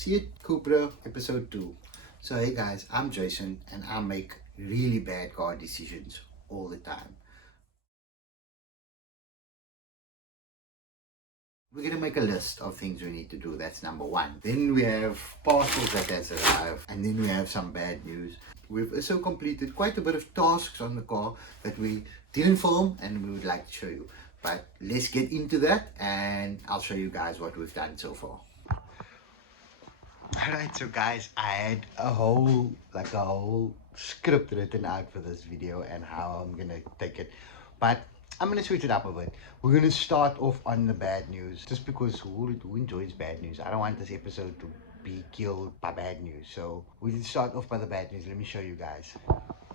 See it, Cupra, episode 2. So hey guys, I'm Jason and I make really bad car decisions all the time. We're gonna make a list of things we need to do. That's number 1. Then we have parcels that has arrived, and then we have some bad news. We've also completed quite a bit of tasks on the car that we didn't film and we would like to show you. But let's get into that and I'll show you guys what we've done so far. Alright, so guys, I had a whole script written out for this video and how I'm gonna take it, but I'm gonna switch it up a bit. We're gonna start off on the bad news, just because who enjoys bad news? I don't want this episode to be killed by bad news, so we'll start off by the bad news. Let me show you guys.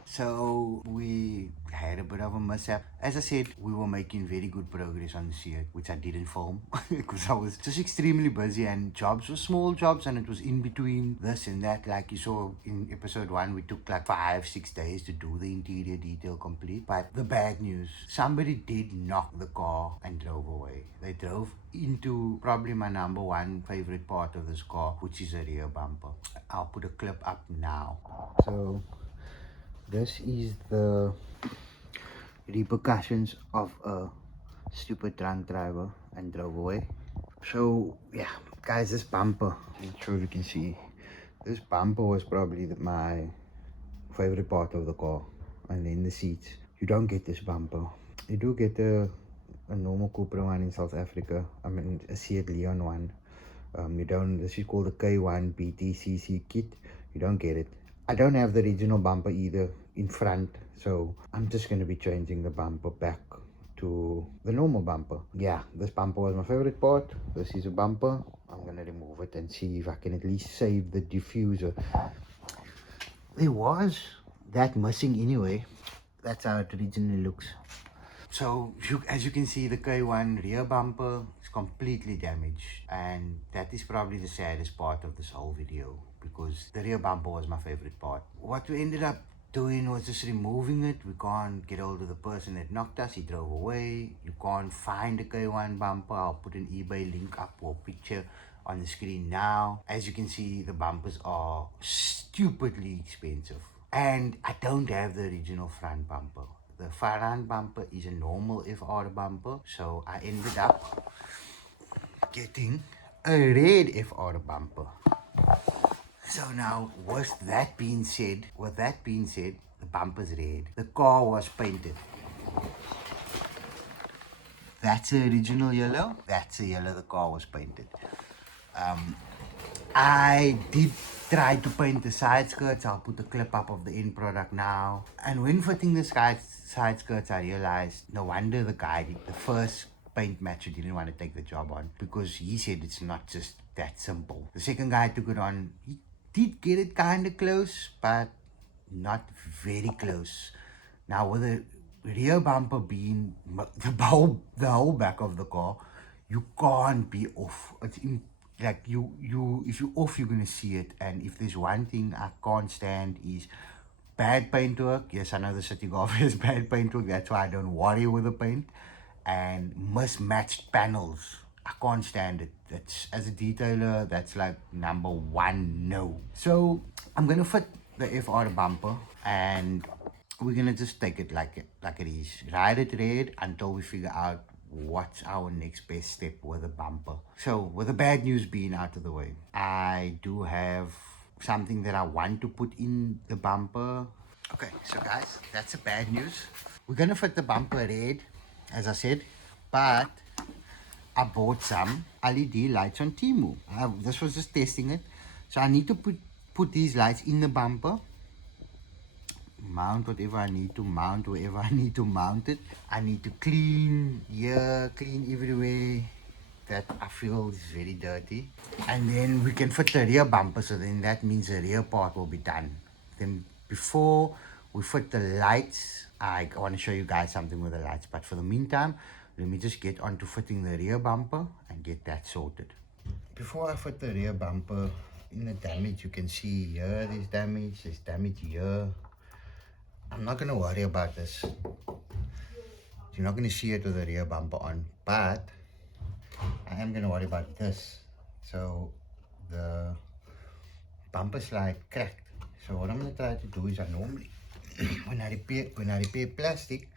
So we had a bit of a mishap. As I said, we were making very good progress on the Seat, which I didn't film because I was just extremely busy and jobs were small jobs and it was in between this and that. Like you saw in episode 1, we took like 5-6 days to do the interior detail complete. But the bad news, somebody did knock the car and drove away. They drove into probably my number 1 favorite part of this car, which is a rear bumper. I'll put a clip up now. So this is the repercussions of a stupid drunk driver and drove away. So yeah, guys, this bumper, I'm not sure if you can see, this bumper was probably my favorite part of the car. And then the seats, you don't get this bumper. You do get a normal Cupra one in South Africa. I mean a Seat Leon one. You don't, this is called the K1 BTCC kit. You don't get it. I don't have the original bumper either in front, so I'm just going to be changing the bumper back to the normal bumper. Yeah, this bumper was my favorite part. This is a bumper. I'm going to remove it and see if I can at least save the diffuser. There was that missing anyway. That's how it originally looks. So as you can see, the K1 rear bumper is completely damaged, and that is probably the saddest part of this whole video, because the rear bumper was my favorite part. What we ended up doing was just removing it. We can't get hold of the person that knocked us. He drove away. You can't find the K1 bumper. I'll put an eBay link up or picture on the screen now. As you can see, the bumpers are stupidly expensive, and I don't have the original front bumper. The front bumper is a normal FR bumper, so I ended up getting a red FR bumper. So now, with that being said, the bumper's red. The car was painted. That's the original yellow. That's the yellow the car was painted. I did try to paint the side skirts. I'll put the clip up of the end product now. And when fitting the side skirts, I realized no wonder the guy did the first paint match who didn't want to take the job on, because he said it's not just that simple. The second guy took it on. He did get it kind of close, but not very close. Now with the rear bumper being the whole back of the car, you can't be off. It's like if you're off, you're gonna see it. And if there's one thing I can't stand is bad paint work. Yes, I know the City Golf has bad paint work. That's why I don't worry with the paint. And mismatched panels, I can't stand it. That's, as a detailer, that's like number 1 no. So I'm gonna fit the FR bumper and we're gonna just take it like it is. Ride it red until we figure out what's our next best step with the bumper. So with the bad news being out of the way, I do have something that I want to put in the bumper. Okay, so guys, that's the bad news. We're gonna fit the bumper red, as I said, but I bought some LED lights on Temu. This was just testing it. So I need to put these lights in the bumper, mount whatever I need to mount, wherever I need to mount it. I need to clean here, clean everywhere that I feel is very dirty. And then we can fit the rear bumper, so then that means the rear part will be done. Then before we fit the lights, I want to show you guys something with the lights. But for the meantime, let me just get on to fitting the rear bumper and get that sorted. Before I fit the rear bumper, in the damage you can see here, there's damage here. I'm not going to worry about this. You're not going to see it with the rear bumper on, but I am going to worry about this. So the bumper slide cracked. So what I'm gonna try to do is I normally when I repair plastic,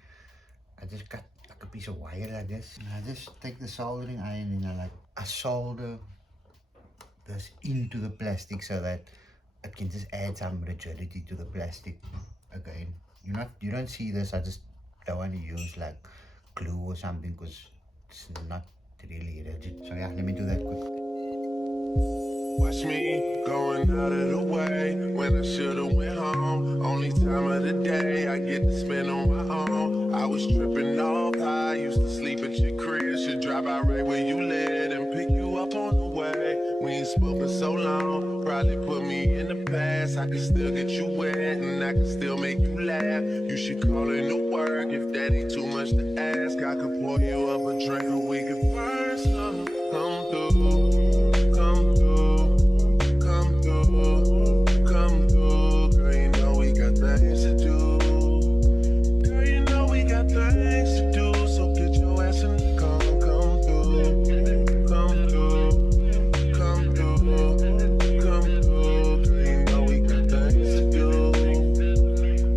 I just cut like a piece of wire like this. And I just take the soldering iron and I solder this into the plastic so that it can just add some rigidity to the plastic. Again, you don't see this. I just don't want to use like glue or something because it's not really rigid. So yeah, let me do that quick. Watch me going out of the way when I should've went home. Only time of the day I get to spend on my own. I was tripping off high, used to sleep at your crib. Should drive out right where you live and pick you up on the way. We ain't spoken so long, probably put me in the past. I can still get you wet and I can still make you laugh. You should call in to work if that ain't too much to ask. I could pour you up a drink or we could burn some. Come through, come through. Come through, girl, you know we got things to do. Girl, you know we got things to do, so get your ass in the car, come through, come through, come through, come through. Girl, you know we got things to do.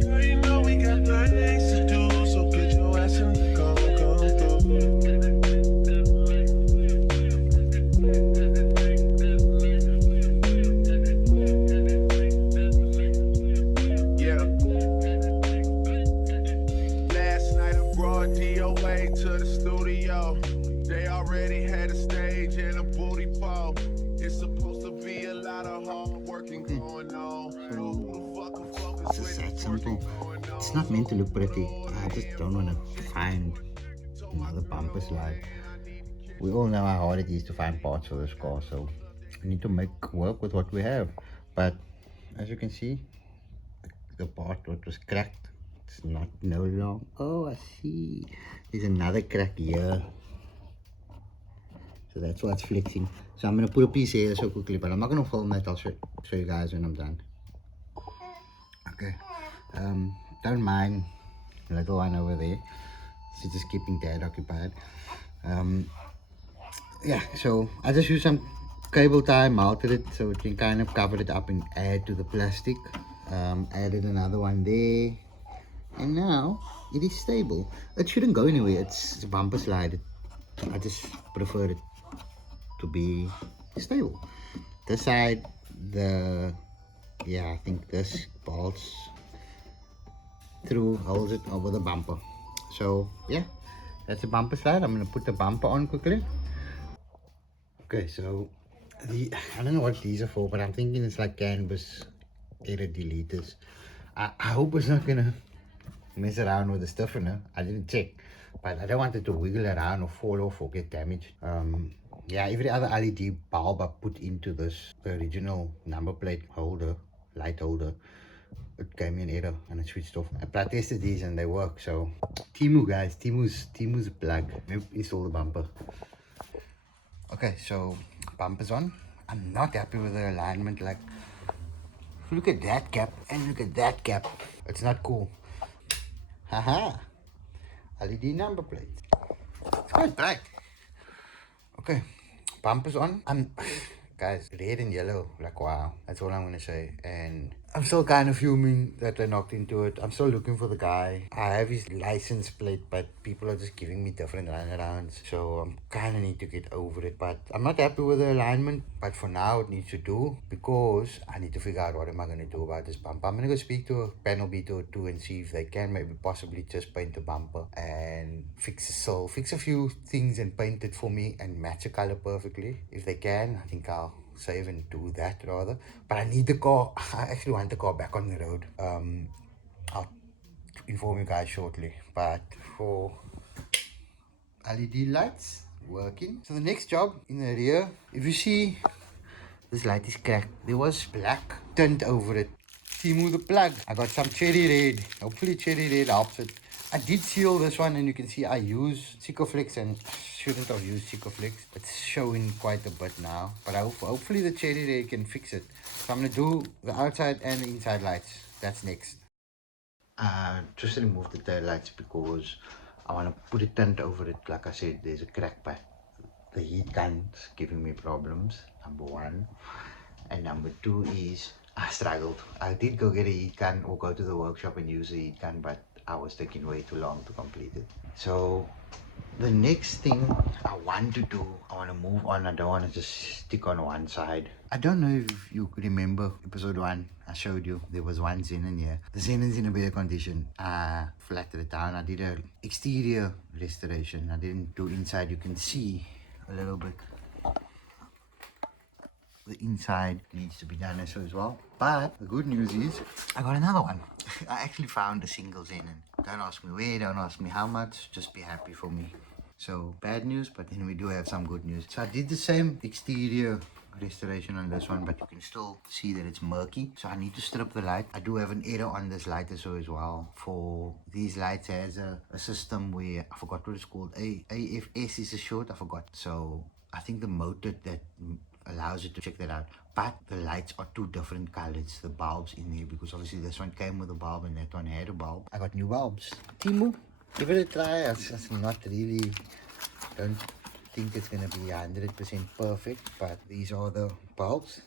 Girl, you know we got things to do, so get your ass in the car, come through. To the studio, they already had a stage and a booty pole. It's supposed to be a lot of hard working going on. It's just that simple. It's not meant to look pretty. I just don't want to find another bumper slide. We all know how hard it is to find parts for this car, so we need to make work with what we have. But as you can see, the part that was cracked, it's not no long. Oh, I see. There's another crack here. So that's why it's flexing. So I'm going to put a piece here so quickly, but I'm not going to film that. I'll show you guys when I'm done. Okay. Don't mind the little one over there. She's just keeping Dad occupied. Yeah, so I just used some cable tie, mounted it so it can kind of cover it up and add to the plastic. Added another one there. And now it is stable. It shouldn't go anywhere. It's a bumper slide. I just prefer it to be stable. This side, I think this bolts through, holds it over the bumper. So yeah, that's the bumper slide. I'm gonna put the bumper on quickly. Okay, so I don't know what these are for, but I'm thinking it's like canvas error deleters. I hope it's not gonna mess around with the stiffener. I didn't check, but I don't want it to wiggle around or fall off or get damaged. Yeah, every other LED bulb I put into this, the original number plate holder, light holder, it gave me an error and it switched off. But I tested these and they work. So Timu guys, Timu's a plug. Maybe install the bumper. Okay, so bumper's on. I'm not happy with the alignment. Like, look at that gap and look at that gap. It's not cool. Haha, LED number plate. It's quite bright. Okay, bumper's on. Guys, red and yellow, like wow, that's all I'm gonna say. And I'm still kind of fuming that I knocked into it. I'm still looking for the guy. I have his license plate, but people are just giving me different runarounds, so I'm kind of need to get over it. But I'm not happy with the alignment, but for now it needs to do, because I need to figure out what am I gonna do about this bumper. I'm gonna go speak to a panel beater or two and see if they can maybe possibly just paint the bumper and fix a few things and paint it for me and match the color perfectly. If they can, I think I'll save and do that rather. But I need the car. I actually want the car back on the road. I'll inform you guys shortly. But for LED lights working. So the next job in the rear, if you see this light is cracked, there was black tint over it. Timu the plug. I got some cherry red. Hopefully cherry red helps it. I did seal this one and you can see I use Sikoflex and shouldn't have used Sikoflex. It's showing quite a bit now, but hopefully the cherry red can fix it. So I'm going to do the outside and the inside lights. That's next. Just remove the tail lights because I want to put a tint over it. Like I said, there's a crack, but the heat gun's giving me problems, number one. And number two is I struggled. I did go get a heat gun or go to the workshop and use a heat gun, but I was taking way too long to complete it. So the next thing I want to do, I want to move on. I don't want to just stick on one side. I don't know if you could remember episode 1. I showed you there was one Xenon here. The Xenon's in a better condition. I flattened it down. I did an exterior restoration. I didn't do inside. You can see a little bit. The inside needs to be done as well. But the good news is I got another one. I actually found a single Xenon. Don't ask me where, don't ask me how much, just be happy for me. So bad news, but then we do have some good news. So I did the same exterior restoration on this one, but you can still see that it's murky. So I need to strip the light. I do have an error on this light as well. For these lights has a system where I forgot what it's called. AFS is a short, I forgot. So I think the motor that allows you to check that out, but the lights are two different colors, the bulbs in there, because obviously this one came with a bulb and that one had a bulb. I got new bulbs. Timu, give it a try. It's not really, don't think it's gonna be 100% perfect, but these are the bulbs.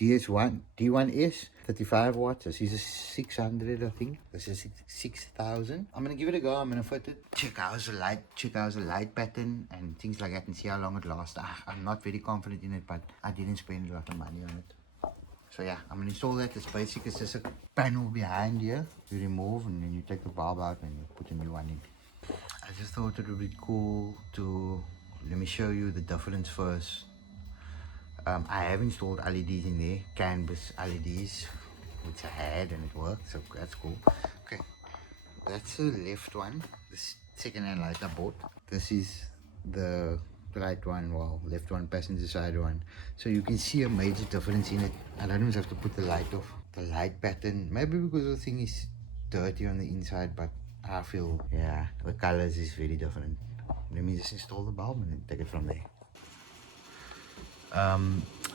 D1S 35 watts. This is a 600, I think. This is 6,000. I'm gonna give it a go. I'm gonna fit it. Check out the light pattern and things like that, and see how long it lasts. I'm not very confident in it, but I didn't spend a lot of money on it. So yeah, I'm gonna install that. It's basic. It's just a panel behind here. You remove and then you take the bulb out and you put a new one in. I just thought it would be cool to let me show you the difference first. I have installed LEDs in there, canvas LEDs, which I had and it worked, so that's cool. Okay, that's the left one, the second-hand light I bought. This is the right one, well, left one, passenger side one. So you can see a major difference in it. I don't even have to put the light off. The light pattern, maybe because the thing is dirty on the inside, but I feel, yeah, the colors is very different. Let me just install the bulb and then take it from there.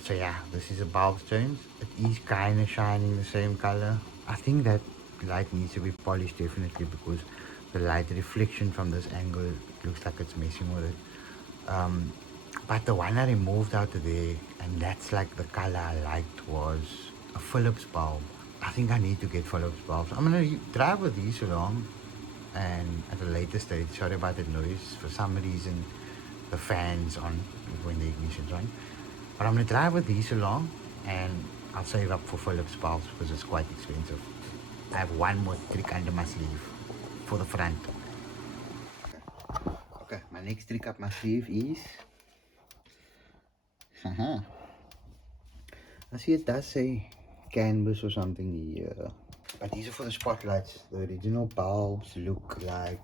So yeah, this is a bulb change. It is kind of shining the same color. I think that light needs to be polished definitely, because the light reflection from this angle looks like it's messing with it. But the one I removed out of there, and that's like the color I liked, was a Philips bulb. I think I need to get Philips bulbs. I'm gonna drive with these along, and at a later stage, sorry about the noise, for some reason the fans on when the ignition's on. But I'm going to drive with these along, and I'll save up for Philips bulbs because it's quite expensive. I have one more trick under my sleeve for the front. Okay, my next trick up my sleeve is... I see it does say canvas or something here. But these are for the spotlights. The original bulbs look like...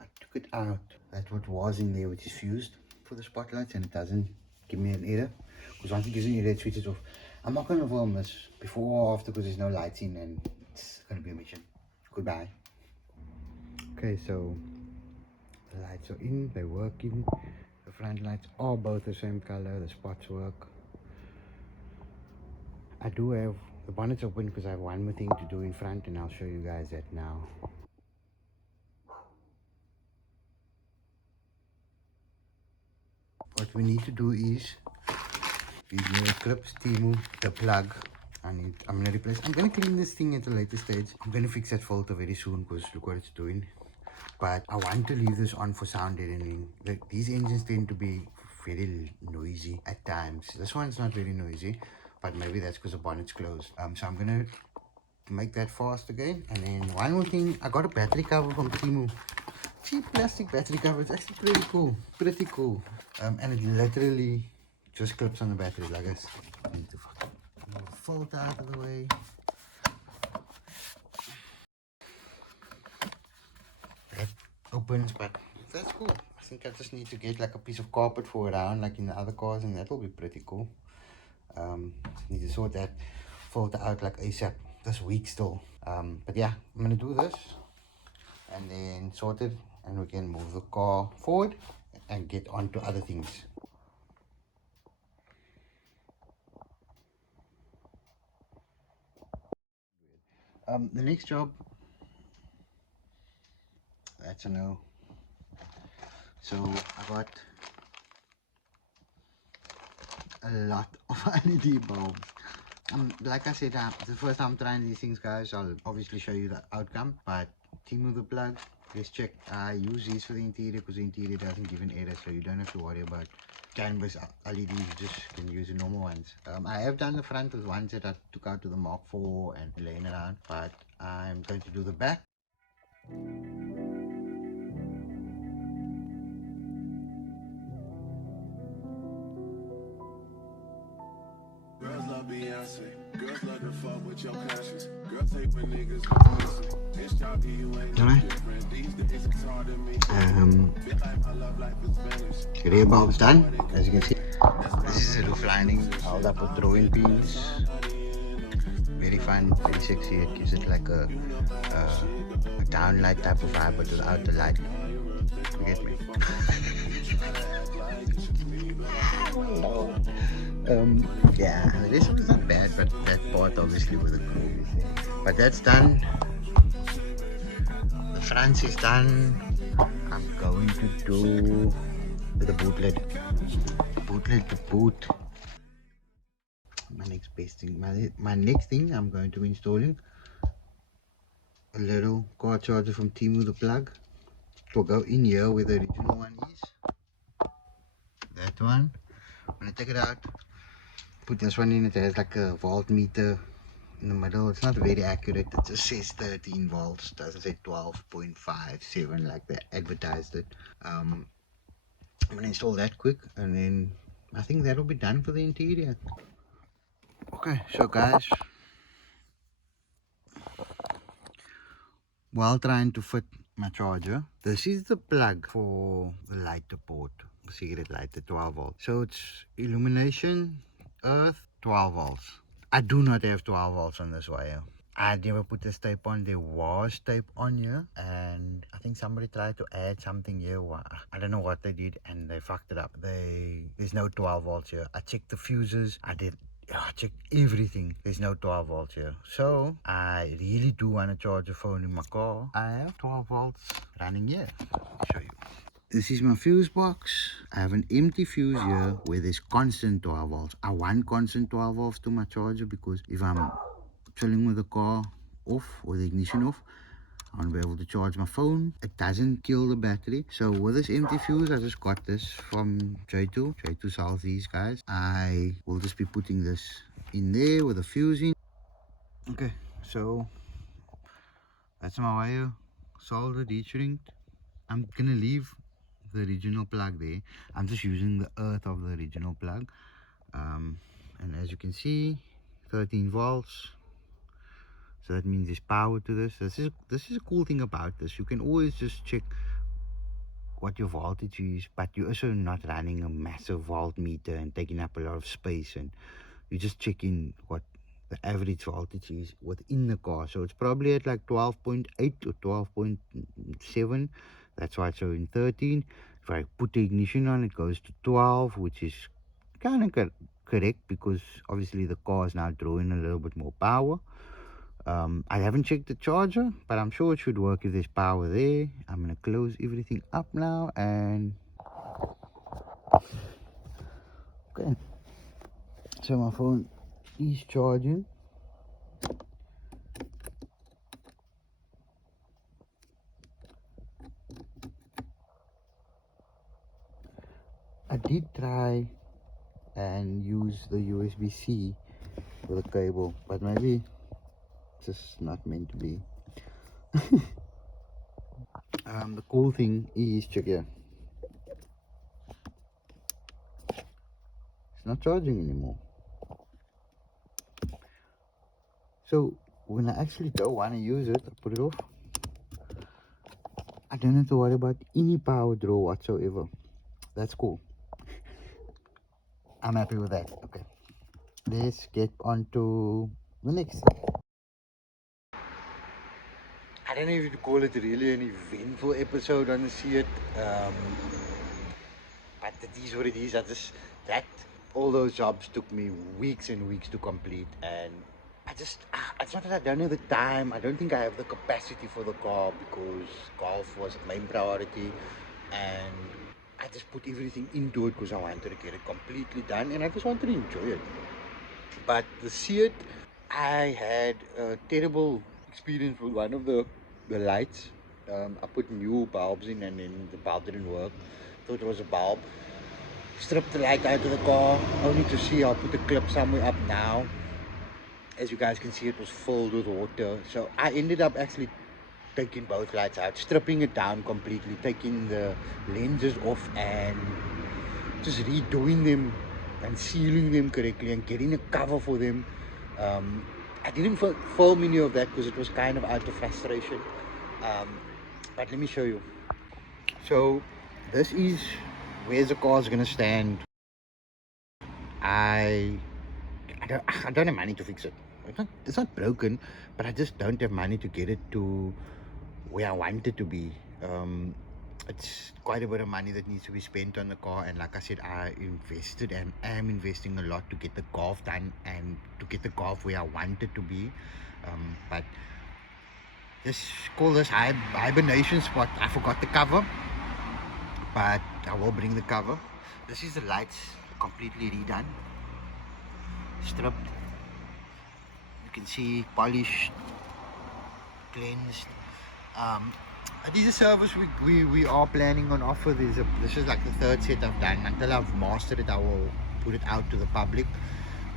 I took it out. That's what was in there, which is fused for the spotlights, and it doesn't give me an error. Because once it gives me an error, it switches off. I'm not going to film this before or after because there's no lights in and it's going to be a mission. Goodbye. Okay, so the lights are in, they're working. The front lights are both the same color, the spots work. I do have the bonnet's open because I have one more thing to do in front, and I'll show you guys that now. What we need to do is these new clips, Timu, the plug. I'm gonna replace. I'm gonna clean this thing at a later stage. I'm gonna fix that filter very soon because look what it's doing. But I want to leave this on for sound deadening. These engines tend to be very noisy at times. This one's not very noisy, but maybe that's because the bonnet's closed. So I'm gonna make that fast again. And then one more thing, I got a battery cover from Timu. Cheap plastic battery cover. It's actually pretty cool. Pretty cool. And it literally just clips on the battery like this. I need to fucking move the filter out of the way. That opens, but that's cool. I think I just need to get like a piece of carpet for around like in the other cars, and that will be pretty cool. Need to sort that filter out like ASAP this week still. But yeah, I'm gonna do this and then sort it, and we can move the car forward and get on to other things. The next job, that's a no. So I got a lot of LED bulbs. Like I said, it's the first time trying these things, guys. I'll obviously show you the outcome, but Timu the plug, let's check. I use these for the interior because the interior doesn't give an error, so you don't have to worry about canvas LEDs. You just can use the normal ones. I have done the front with ones that I took out to the Mark IV and laying around, but I'm going to do the back. Girls love Beyonce. Girls love to fuck with your conscience. Girls hate when niggas go missing. This job you ain't no different. These days it's hard to me. Feel like my love life is vanished. Rear bulb's done, as you can see. This is the roof lining held up with throwing pins. Very fun, very sexy. It gives it like a downlight type of vibe, but without the light. You get me? Yeah, the rest of it's not bad, but that part obviously with the groove. But that's done. The front is done. I'm going to do the boot lid. The boot. My next best thing, my next thing I'm going to be installing a little car charger from Timu the plug. It will go in here where the original one is. That one. When I take it out, put this one in. It has like a voltmeter in the middle. It's not very accurate. It just says 13 volts. Doesn't say 12.57 like they advertised it. I'm gonna install that quick, and then I think that'll be done for the interior. Okay, so guys, while trying to fit my charger, this is the plug for the lighter port, cigarette lighter, 12 volts. So it's illumination, earth, 12 volts. I do not have 12 volts on this wire. I never put this tape on. There was tape on here, and I think somebody tried to add something here. I don't know what they did, and they fucked it up. There's no 12 volts here. I checked the fuses. I checked everything. There's no 12 volts here. So I really do want to charge a phone in my car. I have 12 volts running here. I'll show you. This is my fuse box. I have an empty fuse here where there's constant 12 volts. I want constant 12 volts to my charger because if I'm chilling with the car off or the ignition off, I want to be able to charge my phone. It doesn't kill the battery. So with this empty fuse, I just got this from J2. J2 sells these, guys. I will just be putting this in there with a fuse in. Okay, so that's my wire. Soldered, heat shrinked. I'm gonna leave the original plug there. I'm just using the earth of the original plug. And as you can see, 13 volts. So that means there's power to this. This is a cool thing about this. You can always just check what your voltage is, but you're also not running a massive voltmeter and taking up a lot of space, and you're just checking what the average voltage is within the car. So it's probably at like 12.8 or 12.7. That's why it's showing 13. If I put the ignition on, it goes to 12, which is kind of correct because obviously the car is now drawing a little bit more power. I haven't checked the charger, but I'm sure it should work if there's power there. I'm going to close everything up now, and okay, so my phone is charging. I did try and use the USB-C with a cable, but maybe it's just not meant to be. The cool thing is, check here, it's not charging anymore. So when I actually don't want to use it, I put it off. I don't have to worry about any power draw whatsoever. That's cool. I'm happy with that. Okay, let's get on to the next thing. I don't know if you call it really an eventful episode on the See It, but it is what it is. All those jobs took me weeks and weeks to complete, and it's not that I don't have the time. I don't think I have the capacity for the car because golf was the main priority, and I just put everything into it because I wanted to get it completely done, and I just wanted to enjoy it. But the Seat, I had a terrible experience with one of the lights. I put new bulbs in and then the bulb didn't work. Thought it was a bulb. Stripped the light out of the car, only to see I'll put the clip somewhere up now. As you guys can see, it was filled with water. So I ended up actually taking both lights out, stripping it down completely, taking the lenses off and just redoing them and sealing them correctly and getting a cover for them. I didn't film any of that because it was kind of out of frustration. But let me show you. So this is where the car is gonna stand. I don't have money to fix it. It's not broken, but I just don't have money to get it to where I want it to be. It's quite a bit of money that needs to be spent on the car, and like I said, I invested and am investing a lot to get the golf done and to get the golf where I want it to be. But just call this hibernation spot. I forgot the cover, but I will bring the cover. This is the lights completely redone, stripped. You can see polished, cleansed. It is a service we are planning on offer. This is like the third set I've done. Until I've mastered it, I will put it out to the public.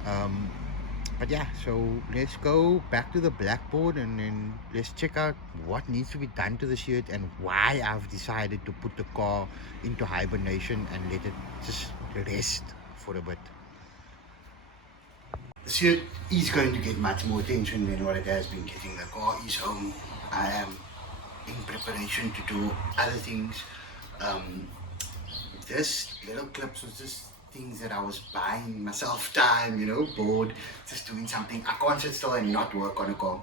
But yeah, so let's go back to the blackboard and then let's check out what needs to be done to the Seat and why I've decided to put the car into hibernation and let it just rest for a bit. The Seat is going to get much more attention than what it has been getting. The car is home. I am in preparation to do other things. This little clips was just things that I was buying myself time, you know, bored, just doing something. I can't sit still and not work on a car.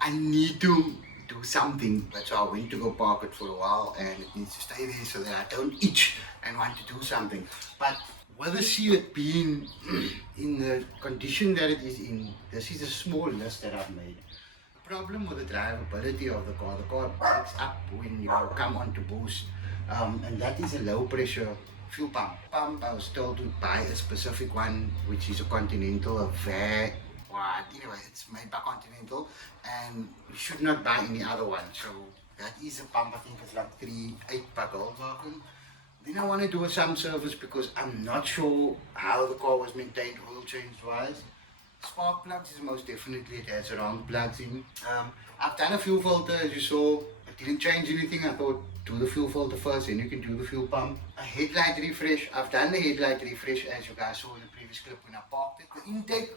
I need to do something. That's why I went to go park it for a while, and it needs to stay there so that I don't itch and want to do something. But with the Seat being in the condition that it is in, this is a small list that I've made. Problem with the drivability of the car breaks up when you come onto boost, and that is a low pressure fuel pump. I was told to buy a specific one, which is a Continental, anyway, it's made by Continental, and you should not buy any other one. So that is a pump. I think it's like 3.8 by Goldwagen. Then I want to do some service because I'm not sure how the car was maintained oil change wise. Spark plugs is most definitely, it has round plugs in. I've done a fuel filter, as you saw. It didn't change anything. I thought do the fuel filter first, then you can do the fuel pump. A headlight refresh. I've done the headlight refresh, as you guys saw in the previous clip when I parked it. The intake,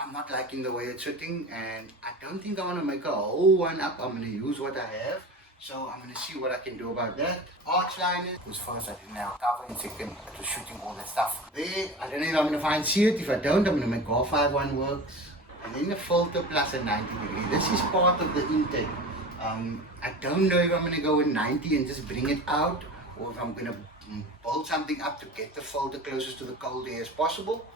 I'm not liking the way it's sitting, and I don't think I want to make a whole one up. I'm going to use what I have. So I'm going to see what I can do about that. Arch liners, because first I didn't have a cover, and second I was shooting all that stuff there. I don't know if I'm going to find Seat. If I don't, I'm going to make R51 works. And then the filter plus a 90 degree. This is part of the intake. I don't know if I'm going to go with 90 and just bring it out, or if I'm going to build something up to get the filter closest to the cold air as possible.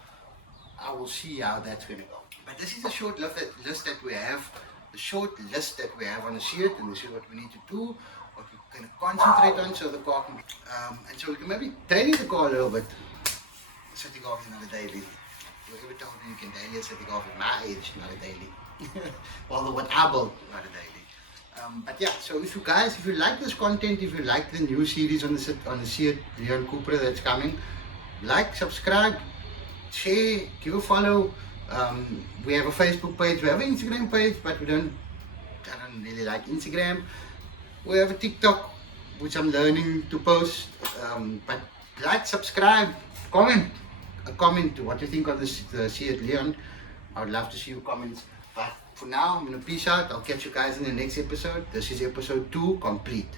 I will see how that's going to go. But this is a short list that we have. The short list that we have on the Seat, and this is what we need to do, what we're going to concentrate on so the car can, and so we can maybe daily the car a little bit. Setting off is not a daily. Whoever told me you can daily a setting off at my age, not a daily. Although what I built, not a daily. But yeah, so if you like this content, if you like the new series on the Seat Leon Cupra that's coming, like, subscribe, share, give a follow. We have a Facebook page, we have an Instagram page, but I don't really like Instagram. We have a TikTok, which I'm learning to post. But like, subscribe, comment what you think of the Seat Leon. I would love to see your comments. But for now, I'm going to peace out. I'll catch you guys in the next episode. This is episode 2 complete.